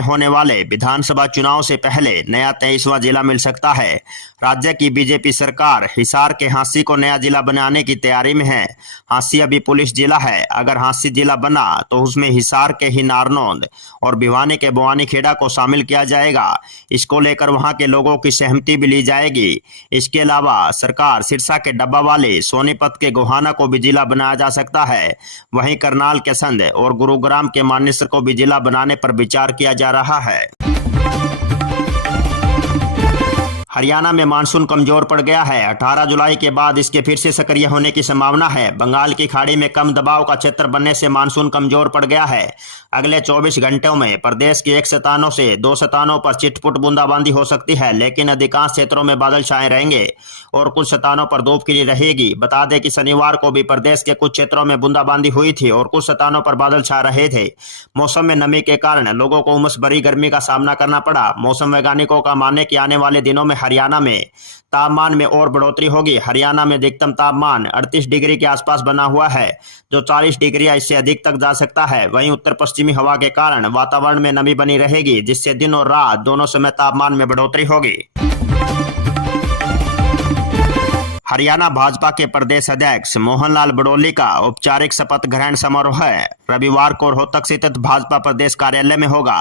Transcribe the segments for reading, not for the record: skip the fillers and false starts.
होने वाले विधानसभा चुनाव से पहले नया 23वां जिला मिल सकता है। राज्य की बीजेपी सरकार हिसार के हांसी को नया जिला बनाने की तैयारी में है। हांसी अभी पुलिस जिला है। अगर हांसी जिला बना तो उसमें हिसार के ही नारनौंद और भिवानी के बवानीखेड़ा को शामिल किया जाएगा। इसको लेकर वहां के लोगों की सहमति भी ली जाएगी। इसके अलावा सरकार सिरसा के डब्बा वाले सोनीपत के गोहाना को भी जिला बनाया जा सकता है। वहीं करनाल के संध और गुरुग्राम के मानेसर को भी जिला बनाने पर विचार किया जा रहा है। हरियाणा में मानसून कमजोर पड़ गया है। 18 जुलाई के बाद इसके फिर से सक्रिय होने की संभावना है। बंगाल की खाड़ी में कम दबाव का क्षेत्र बनने से मानसून कमजोर पड़ गया है। अगले 24 घंटों में प्रदेश के 1 स्थानों से 2 स्थानों पर छिटपुट बूंदाबांदी हो सकती है, लेकिन अधिकांश क्षेत्रों में बादल छाए रहेंगे और कुछ स्थानों पर धूप खिली रहेगी। बता दें कि शनिवार को भी प्रदेश के कुछ क्षेत्रों में बूंदाबांदी हुई थी और कुछ स्थानों पर बादल छा रहे थे। मौसम में नमी के कारण लोगों को उमस भरी गर्मी का सामना करना पड़ा। मौसम वैज्ञानिकों का मानना है कि आने वाले दिनों में हरियाणा में तापमान में और बढ़ोतरी होगी। हरियाणा में अधिकतम तापमान 38 डिग्री के आसपास बना हुआ है, जो 40 डिग्री या इससे अधिक तक जा सकता है। वहीं उत्तर पश्चिमी हवा के कारण वातावरण में नमी बनी रहेगी, जिससे दिन और रात दोनों समय तापमान में बढ़ोतरी होगी। हरियाणा भाजपा के प्रदेश अध्यक्ष मोहनलाल बड़ौली का औपचारिक शपथ ग्रहण समारोह रविवार को रोहतक स्थित भाजपा प्रदेश कार्यालय में होगा।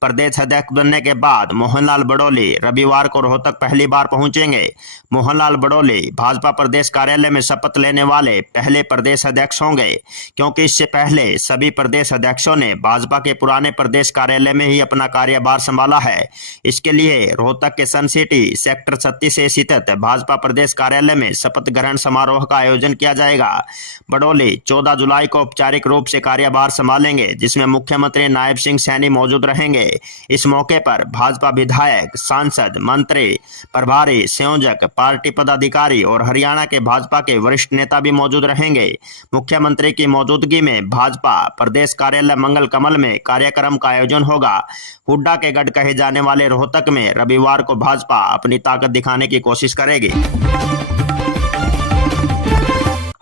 प्रदेश अध्यक्ष बनने के बाद मोहनलाल बड़ौली रविवार को रोहतक पहली बार पहुंचेंगे। मोहनलाल बड़ौली भाजपा प्रदेश कार्यालय में शपथ लेने वाले पहले प्रदेश अध्यक्ष होंगे, क्योंकि इससे पहले सभी प्रदेश अध्यक्षों ने भाजपा के पुराने प्रदेश कार्यालय में ही अपना कार्यभार संभाला है। इसके लिए रोहतक के सन सिटी सेक्टर 36 से स्थित भाजपा प्रदेश कार्यालय में शपथ ग्रहण समारोह का आयोजन किया जाएगा। बड़ौली 14 जुलाई को औपचारिक रूप से कार्यभार संभालेंगे, जिसमें मुख्यमंत्री नायब सिंह सैनी मौजूद रहेंगे। इस मौके पर भाजपा विधायक, सांसद, मंत्री, प्रभारी, संयोजक, पार्टी पदाधिकारी और हरियाणा के भाजपा के वरिष्ठ नेता भी मौजूद रहेंगे। मुख्यमंत्री की मौजूदगी में भाजपा प्रदेश कार्यालय मंगल कमल में कार्यक्रम का आयोजन होगा। हुड्डा के गढ़ कहे जाने वाले रोहतक में रविवार को भाजपा अपनी ताकत दिखाने की कोशिश करेगी।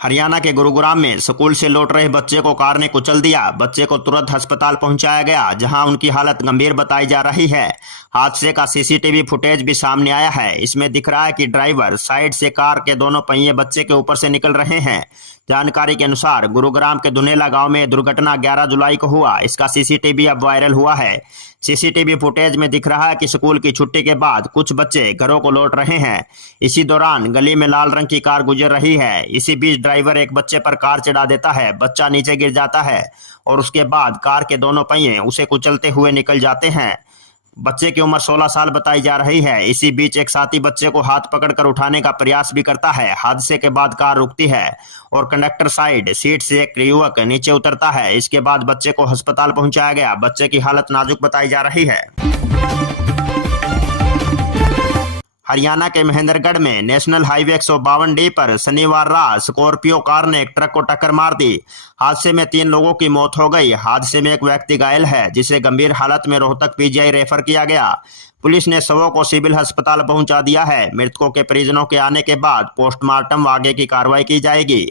हरियाणा के गुरुग्राम में स्कूल से लौट रहे बच्चे को कार ने कुचल दिया। बच्चे को तुरंत अस्पताल पहुंचाया गया, जहां उनकी हालत गंभीर बताई जा रही है। हादसे का सीसीटीवी फुटेज भी सामने आया है। इसमें दिख रहा है कि ड्राइवर साइड से कार के दोनों पहिए बच्चे के ऊपर से निकल रहे हैं। जानकारी के अनुसार गुरुग्राम के दुनेला गांव में दुर्घटना 11 जुलाई को हुआ। इसका सीसीटीवी अब वायरल हुआ है। सीसीटीवी फुटेज में दिख रहा है कि स्कूल की छुट्टी के बाद कुछ बच्चे घरों को लौट रहे हैं। इसी दौरान गली में लाल रंग की कार गुजर रही है। इसी बीच ड्राइवर एक बच्चे पर कार चढ़ा देता है। बच्चा नीचे गिर जाता है और उसके बाद कार के दोनों पहिए उसे कुचलते हुए निकल जाते हैं। बच्चे की उम्र 16 साल बताई जा रही है। इसी बीच एक साथी बच्चे को हाथ पकड़कर उठाने का प्रयास भी करता है। हादसे के बाद कार रुकती है और कंडक्टर साइड सीट से एक युवक नीचे उतरता है। इसके बाद बच्चे को अस्पताल पहुंचाया गया। बच्चे की हालत नाजुक बताई जा रही है। हरियाणा के महेंद्रगढ़ में नेशनल हाईवे 152D पर शनिवार रात स्कॉर्पियो कार ने एक ट्रक को टक्कर मार दी। हादसे में 3 लोगों की मौत हो गई। हादसे में एक व्यक्ति घायल है, जिसे गंभीर हालत में रोहतक पीजीआई रेफर किया गया। पुलिस ने शवों को सिविल अस्पताल पहुंचा दिया है। मृतकों के परिजनों के आने के बाद पोस्टमार्टम व आगे की कार्रवाई की जाएगी।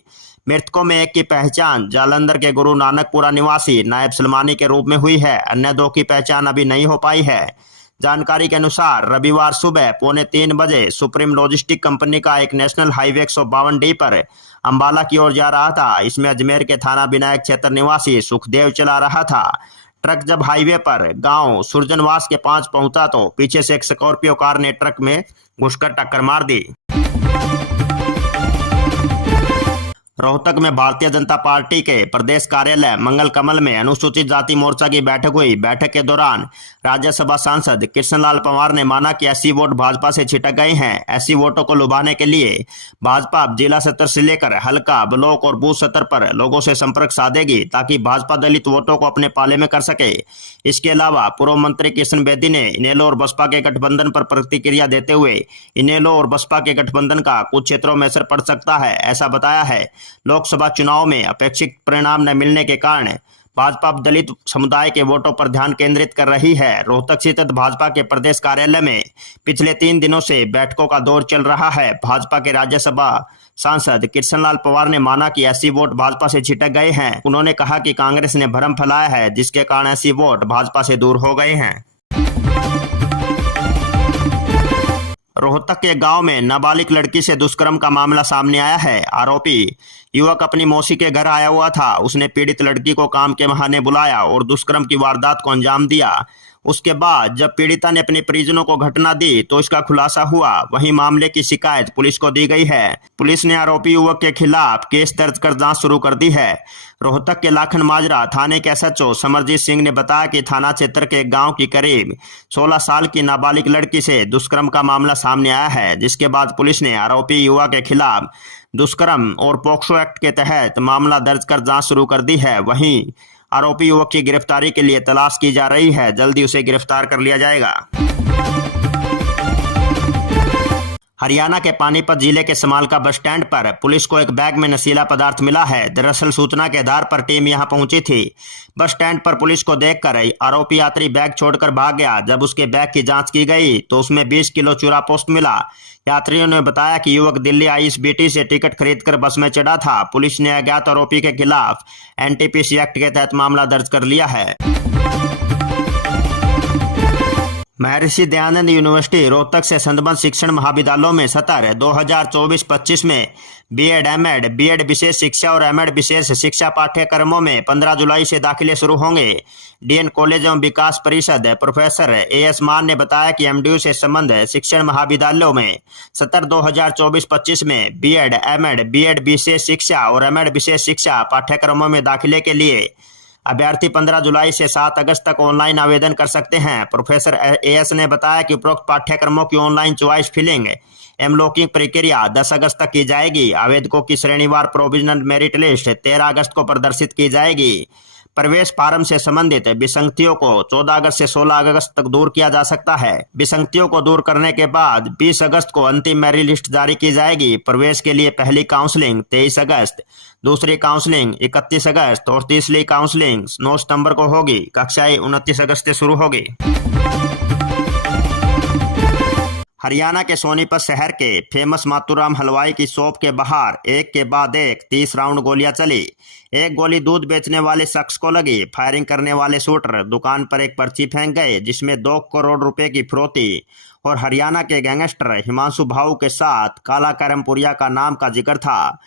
मृतकों में एक की पहचान जालंधर के गुरु नानकपुरा निवासी नायब सलमानी के रूप में हुई है। अन्य 2 की पहचान अभी नहीं हो पाई है। जानकारी के अनुसार रविवार सुबह 2:45 बजे सुप्रीम लॉजिस्टिक कंपनी का एक नेशनल हाईवे 152D पर अंबाला की ओर जा रहा था। इसमें अजमेर के थाना विनायक क्षेत्र निवासी सुखदेव चला रहा था। ट्रक जब हाईवे पर गांव सुरजनवास के पास पहुंचा तो पीछे से एक स्कॉर्पियो कार ने ट्रक में घुसकर टक्कर मार दी। रोहतक में भारतीय जनता पार्टी के प्रदेश कार्यालय मंगल कमल में अनुसूचित जाति मोर्चा की बैठक हुई। बैठक के दौरान राज्यसभा सांसद कृष्णलाल पंवार ने माना कि ऐसी वोट भाजपा से छिटक गए हैं। ऐसी वोटों को लुभाने के लिए भाजपा अब जिला स्तर से लेकर हल्का, ब्लॉक और बूथ स्तर पर लोगों से संपर्क साधेगी, ताकि भाजपा दलित वोटों को अपने पाले में कर सके। इसके अलावा पूर्व मंत्री किशन बेदी ने इनेलो और बसपा के गठबंधन पर प्रतिक्रिया देते हुए इनेलो और बसपा के गठबंधन का कुछ क्षेत्रों में असर पड़ सकता है, ऐसा बताया है। लोकसभा चुनाव में अपेक्षित परिणाम न मिलने के कारण भाजपा अब दलित समुदाय के वोटों पर ध्यान केंद्रित कर रही है। रोहतक स्थित भाजपा के प्रदेश कार्यालय में पिछले 3 दिनों से बैठकों का दौर चल रहा है। भाजपा के राज्यसभा सांसद कृष्णलाल पवार ने माना कि ऐसी वोट भाजपा से छिटक गए हैं। उन्होंने कहा कि कांग्रेस ने भ्रम फैलाया है, जिसके कारण ऐसी वोट भाजपा से दूर हो गए हैं। रोहतक के गांव में नाबालिग लड़की से दुष्कर्म का मामला सामने आया है। आरोपी युवक अपनी मौसी के घर आया हुआ था। उसने पीड़ित लड़की को काम के बहाने बुलाया और दुष्कर्म की वारदात को अंजाम दिया। उसके बाद जब पीड़िता ने अपने परिजनों को घटना दी तो इसका खुलासा हुआ। वहीं मामले की शिकायत पुलिस को दी गई है। पुलिस ने आरोपी युवक के खिलाफ केस दर्ज कर जांच शुरू कर दी है। रोहतक के लाखन माजरा थाने के एसएचओ समरजीत सिंह ने बताया कि थाना क्षेत्र के गांव की करीब 16 साल की नाबालिग लड़की से दुष्कर्म का मामला सामने आया है, जिसके बाद पुलिस ने आरोपी युवा के खिलाफ दुष्कर्म और पोक्सो एक्ट के तहत मामला दर्ज कर जांच शुरू कर दी है। वहीं आरोपी युवक की गिरफ्तारी के लिए तलाश की जा रही है। जल्दी उसे गिरफ्तार कर लिया जाएगा। हरियाणा के पानीपत जिले के समालका बस स्टैंड पर पुलिस को एक बैग में नशीला पदार्थ मिला है। दरअसल सूचना के आधार पर टीम यहां पहुंची थी। बस स्टैंड पर पुलिस को देखकर आरोपी यात्री बैग छोड़कर भाग गया। जब उसके बैग की जांच की गई तो उसमें 20 किलो चूरा पोस्ट मिला। यात्रियों ने बताया कि युवक दिल्ली आईएसबीटी से टिकट खरीदकर बस में चढ़ा था। पुलिस ने अज्ञात आरोपी के खिलाफ एनटीपीसी एक्ट के तहत मामला दर्ज कर लिया है। महर्षि दयानंद यूनिवर्सिटी रोहतक से संबद्ध शिक्षण महाविद्यालयों में सत्र 2024-25 में बीएड, एमएड, बीएड विशेष शिक्षा और एमएड विशेष शिक्षा पाठ्यक्रमों में 15 जुलाई से दाखिले शुरू होंगे। डीएन कॉलेज एवं विकास परिषद प्रोफेसर एएस मान ने बताया कि एमडीयू से संबद्ध शिक्षण महाविद्यालयों में सत्र 2024-25 में बीएड, एमएड, बीएड विशेष शिक्षा और एमएड विशेष शिक्षा पाठ्यक्रमों में दाखिले के लिए अभ्यर्थी 15 जुलाई से 7 अगस्त तक ऑनलाइन आवेदन कर सकते हैं। प्रोफेसर एएस ने बताया कि उपरोक्त पाठ्यक्रमों की ऑनलाइन चॉइस फिलिंग एवं लॉकिंग प्रक्रिया 10 अगस्त तक की जाएगी। आवेदकों की श्रेणीवार प्रोविजनल मेरिट लिस्ट 13 अगस्त को प्रदर्शित की जाएगी। प्रवेश फार्म से संबंधित विसंगतियों को 14 अगस्त से 16 अगस्त तक दूर किया जा सकता है। विसंगतियों को दूर करने के बाद 20 अगस्त को अंतिम मेरिट लिस्ट जारी की जाएगी। प्रवेश के लिए पहली काउंसलिंग 23 अगस्त, दूसरी काउंसलिंग 31 अगस्त और तीसरी काउंसलिंग 9 सितंबर को होगी। कक्षाएं 29 अगस्त से शुरू होगी। हरियाणा के सोनीपत शहर के फेमस मातूराम हलवाई की शॉप के बाहर एक के बाद एक 30 राउंड गोलियां चली। एक गोली दूध बेचने वाले शख्स को लगी। फायरिंग करने वाले शूटर दुकान पर एक पर्ची फेंक गए, जिसमें 2 करोड़ रुपए की फिरौती और हरियाणा के गैंगस्टर हिमांशु भाऊ के साथ काला खैरमपुरिया का नाम का जिक्र था।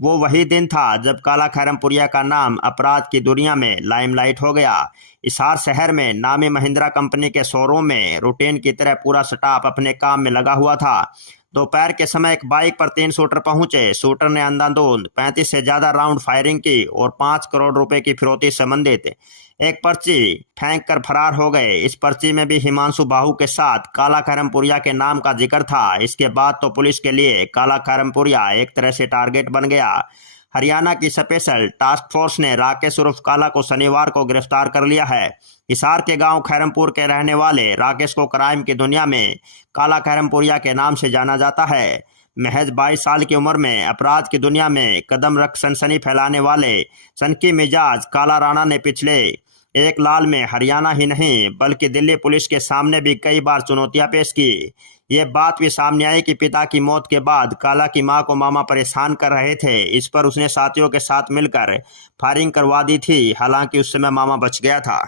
वो वही दिन था जब काला खैरमपुरिया का नाम अपराध की दुनिया में लाइमलाइट हो गया। हिसार शहर में नामी महिंद्रा कंपनी के शोरूम में रूटीन की तरह पूरा स्टाफ अपने काम में लगा हुआ था। दोपहर के समय एक बाइक पर 3 शूटर पहुंचे। शूटर ने अंधाधुंध 35 से ज्यादा राउंड फायरिंग की और 5 करोड़ रुपए की फिरौती संबंधित एक पर्ची फेंक कर फरार हो गए। इस पर्ची में भी हिमांशु बाहू के साथ काला खैरमपुरिया के नाम का जिक्र था। इसके बाद तो पुलिस के लिए काला खैरमपुरिया एक तरह से टारगेट बन गया। हरियाणा की स्पेशल टास्क फोर्स ने राकेश उर्फ काला को शनिवार को गिरफ्तार कर लिया है। हिसार के गांव खैरमपुर के रहने वाले राकेश को क्राइम की दुनिया में काला खैरमपुरिया के नाम से जाना जाता है। महज 22 साल की उम्र में अपराध की दुनिया में कदम रख सनसनी फैलाने वाले सनकी मिजाज काला राणा ने पिछले एक लाल में हरियाणा ही नहीं बल्कि दिल्ली पुलिस के सामने भी कई बार चुनौतियां पेश की। ये बात भी सामने आई कि पिता की मौत के बाद काला की मां को मामा परेशान कर रहे थे। इस पर उसने साथियों के साथ मिलकर फायरिंग करवा दी थी। हालांकि उस समय मामा बच गया था।